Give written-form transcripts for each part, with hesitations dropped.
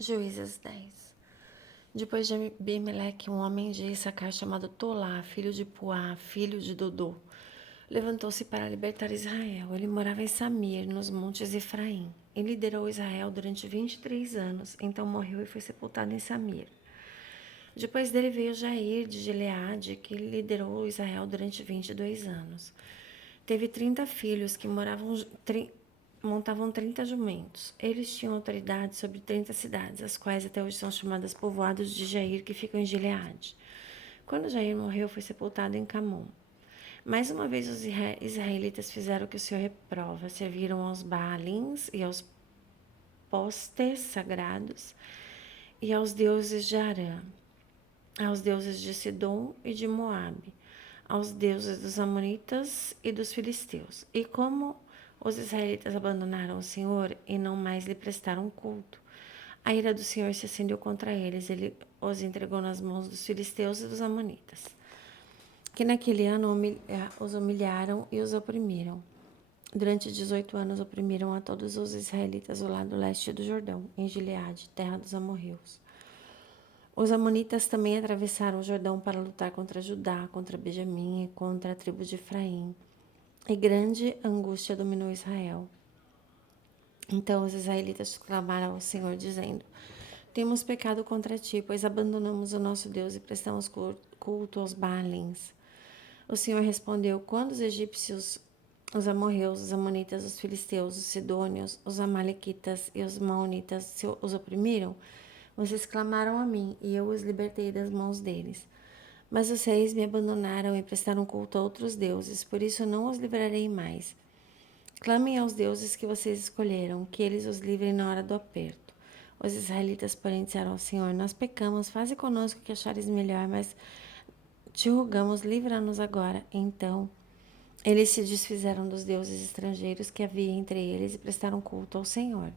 Juízes 10. Depois de Abimeleque, um homem de Issacar chamado Tolá, filho de Puá, filho de Dodô, levantou-se para libertar Israel. Ele morava em Samir, nos montes Efraim, e liderou Israel durante 23 anos. Então morreu e foi sepultado em Samir. Depois dele veio Jair de Gileade, que liderou Israel durante 22 anos. Teve 30 filhos que montavam 30 jumentos. Eles tinham autoridade sobre 30 cidades, as quais até hoje são chamadas povoados de Jair, que ficam em Gileade. Quando Jair morreu, foi sepultado em Camon. Mais uma vez os israelitas fizeram o que o Senhor reprova, serviram aos Baalins e aos postes sagrados e aos deuses de Arã, aos deuses de Sidom e de Moabe, aos deuses dos Amonitas e dos Filisteus. E como os israelitas abandonaram o Senhor e não mais lhe prestaram culto, a ira do Senhor se acendeu contra eles. Ele os entregou nas mãos dos filisteus e dos amonitas, que naquele ano os humilharam e os oprimiram. Durante 18 anos oprimiram a todos os israelitas do lado leste do Jordão, em Gileade, terra dos amorreus. Os amonitas também atravessaram o Jordão para lutar contra Judá, contra Benjamim e contra a tribo de Efraim. E grande angústia dominou Israel. Então os israelitas clamaram ao Senhor, dizendo: Temos pecado contra ti, pois abandonamos o nosso Deus e prestamos culto aos Baalins. O Senhor respondeu: Quando os egípcios, os amorreus, os amonitas, os filisteus, os sidônios, os amalequitas e os maonitas os oprimiram, vocês clamaram a mim, e eu os libertei das mãos deles. Mas vocês me abandonaram e prestaram culto a outros deuses, por isso não os livrarei mais. Clamem aos deuses que vocês escolheram, que eles os livrem na hora do aperto. Os israelitas, porém, disseram ao Senhor: Nós pecamos, faze conosco o que achares melhor, mas te rogamos, livra-nos agora. Então, eles se desfizeram dos deuses estrangeiros que havia entre eles e prestaram culto ao Senhor.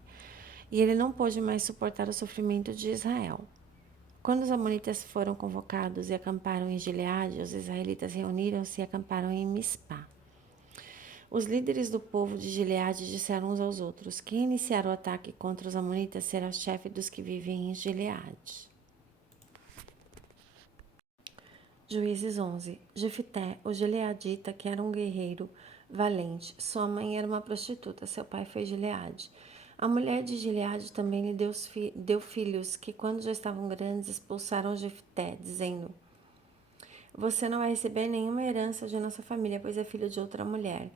E ele não pôde mais suportar o sofrimento de Israel. Quando os amonitas foram convocados e acamparam em Gileade, os israelitas reuniram-se e acamparam em Mispá. Os líderes do povo de Gileade disseram uns aos outros: Quem iniciar o ataque contra os amonitas será chefe dos que vivem em Gileade. Juízes 11. Jefité, o gileadita, que era um guerreiro valente. Sua mãe era uma prostituta, seu pai foi Gileade. A mulher de Gileade também lhe deu filhos, que quando já estavam grandes expulsaram Jefté, dizendo: Você não vai receber nenhuma herança de nossa família, pois é filho de outra mulher.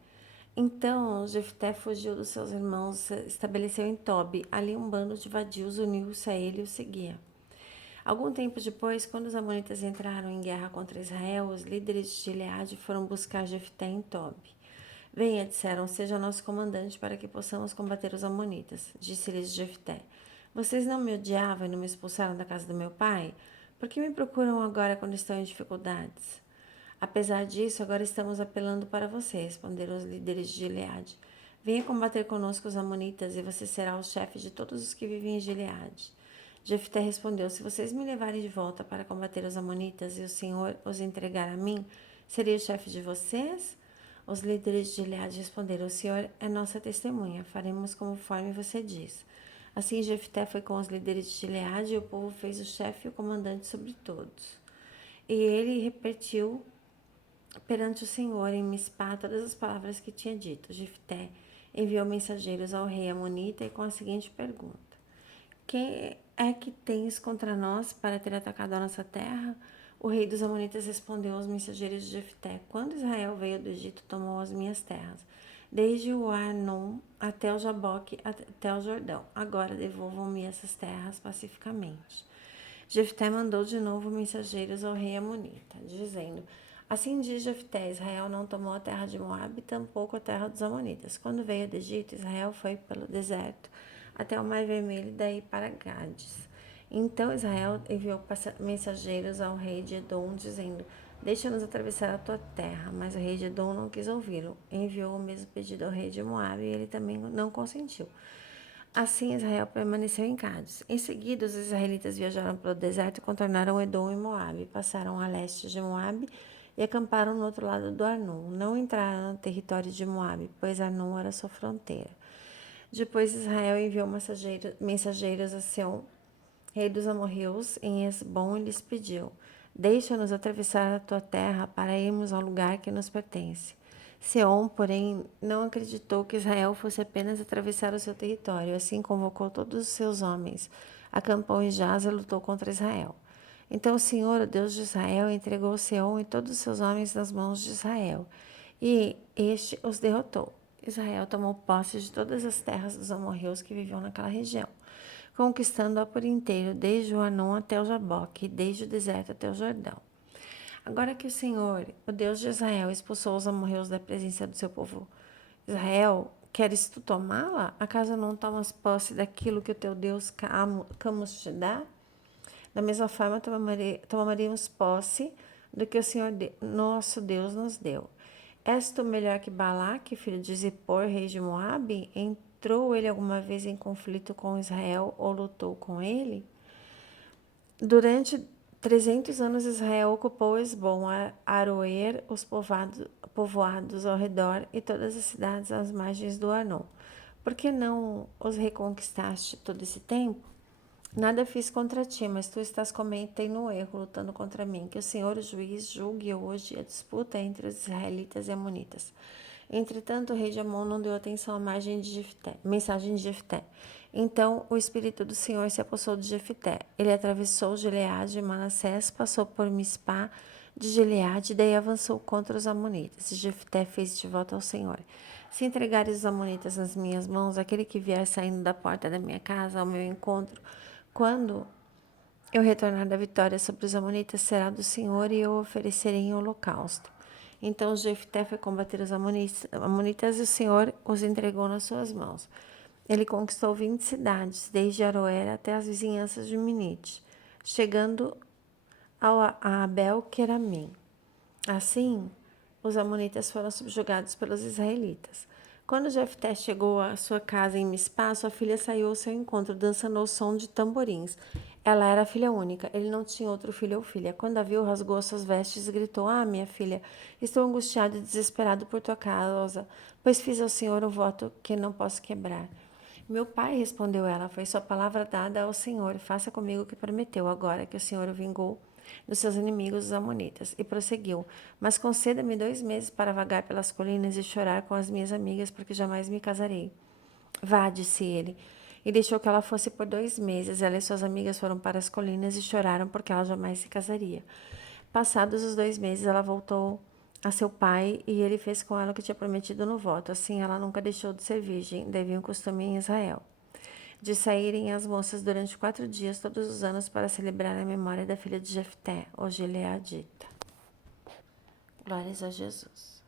Então Jefté fugiu dos seus irmãos, se estabeleceu em Tobi. Ali um bando de vadios uniu-se a ele e o seguia. Algum tempo depois, quando os amonitas entraram em guerra contra Israel, os líderes de Gileade foram buscar Jefté em Tobi. Venha, disseram, seja nosso comandante para que possamos combater os amonitas. Disse-lhes Jefté: Vocês não me odiavam e não me expulsaram da casa do meu pai? Por que me procuram agora quando estão em dificuldades? Apesar disso, agora estamos apelando para você, responderam os líderes de Gileade. Venha combater conosco os amonitas e você será o chefe de todos os que vivem em Gileade. Jefté respondeu: Se vocês me levarem de volta para combater os amonitas e o Senhor os entregar a mim, seria o chefe de vocês? Os líderes de Gileade responderam: O Senhor é nossa testemunha, faremos conforme você diz. Assim Jefté foi com os líderes de Gileade e o povo fez o chefe e o comandante sobre todos. E ele repetiu perante o Senhor em Mispá todas as palavras que tinha dito. Jefté enviou mensageiros ao rei Amonita e com a seguinte pergunta: Quem é que tens contra nós para ter atacado a nossa terra? O rei dos Amonitas respondeu aos mensageiros de Jefté: Quando Israel veio do Egito, tomou as minhas terras, desde o Arnon até o Jaboque, até o Jordão. Agora devolvam-me essas terras pacificamente. Jefté mandou de novo mensageiros ao rei Amonita, dizendo: Assim diz Jefté: Israel não tomou a terra de Moabe, tampouco a terra dos Amonitas. Quando veio do Egito, Israel foi pelo deserto até o Mar Vermelho e daí para Gades. Então Israel enviou mensageiros ao rei de Edom, dizendo: Deixa-nos atravessar a tua terra. Mas o rei de Edom não quis ouvi-lo. Enviou o mesmo pedido ao rei de Moabe e ele também não consentiu. Assim Israel permaneceu em Cádiz. Em seguida, os israelitas viajaram pelo deserto e contornaram Edom e Moabe. Passaram a leste de Moabe e acamparam no outro lado do Arnon. Não entraram no território de Moabe, pois Arnon era sua fronteira. Depois Israel enviou mensageiros a Seom, rei dos amorreus, em Hesbom, e lhes pediu: Deixa-nos atravessar a tua terra para irmos ao lugar que nos pertence. Seom, porém, não acreditou que Israel fosse apenas atravessar o seu território. Assim convocou todos os seus homens, acampou em Jaz e lutou contra Israel. Então o Senhor, o Deus de Israel, entregou Seom e todos os seus homens nas mãos de Israel, e este os derrotou. Israel tomou posse de todas as terras dos amorreus que viviam naquela região, conquistando-a por inteiro, desde o Arnon até o Jaboque, e desde o deserto até o Jordão. Agora que o Senhor, o Deus de Israel, expulsou os amorreus da presença do seu povo Israel, queres tu tomá-la? Acaso não tomas posse daquilo que o teu Deus Camus te dá? Da mesma forma, tomaríamos posse do que o Senhor nosso Deus nos deu. És tu melhor que Balaque, filho de Zippor, rei de Moabe? Entrou ele alguma vez em conflito com Israel ou lutou com ele? Durante 300 anos, Israel ocupou Hesbom, Aroer, os povoados ao redor e todas as cidades às margens do Arnon. Por que não os reconquistaste todo esse tempo? Nada fiz contra ti, mas tu estás cometendo no erro, lutando contra mim. Que o Senhor, o juiz, julgue hoje a disputa entre os israelitas e amonitas. Entretanto, o rei de Amon não deu atenção à mensagem de Jefté. Então o Espírito do Senhor se apossou de Jefté. Ele atravessou Gileade e Manassés, passou por Mispá de Gileade, e daí avançou contra os amonitas. E Jefté fez de volta ao Senhor: Se entregares os amonitas nas minhas mãos, aquele que vier saindo da porta da minha casa ao meu encontro, quando eu retornar da vitória sobre os amonitas, será do Senhor, e eu oferecerei em holocausto. Então Jefté foi combater os amonitas, e o Senhor os entregou nas suas mãos. Ele conquistou 20 cidades, desde Aroer até as vizinhanças de Minite, chegando a Abel-Queramim. Assim, os amonitas foram subjugados pelos israelitas. Quando Jefté chegou à sua casa em Mispá, sua filha saiu ao seu encontro, dançando ao som de tamborins. Ela era filha única, ele não tinha outro filho ou filha. Quando a viu, rasgou suas vestes e gritou: Ah, minha filha, estou angustiado e desesperado por tua causa, pois fiz ao Senhor um voto que não posso quebrar. Meu pai, respondeu ela, foi sua palavra dada ao Senhor, faça comigo o que prometeu, agora que o Senhor o vingou dos seus inimigos, os amonitas. E prosseguiu: Mas conceda-me 2 meses para vagar pelas colinas e chorar com as minhas amigas, porque jamais me casarei. Vá, disse ele. E deixou que ela fosse por 2 meses. Ela e suas amigas foram para as colinas e choraram, porque ela jamais se casaria. Passados os 2 meses, ela voltou a seu pai, e ele fez com ela o que tinha prometido no voto. Assim, ela nunca deixou de ser virgem. Devia um costume em Israel de saírem as moças durante 4 dias todos os anos para celebrar a memória da filha de Jefté, hoje Gileadita. Glórias a Jesus.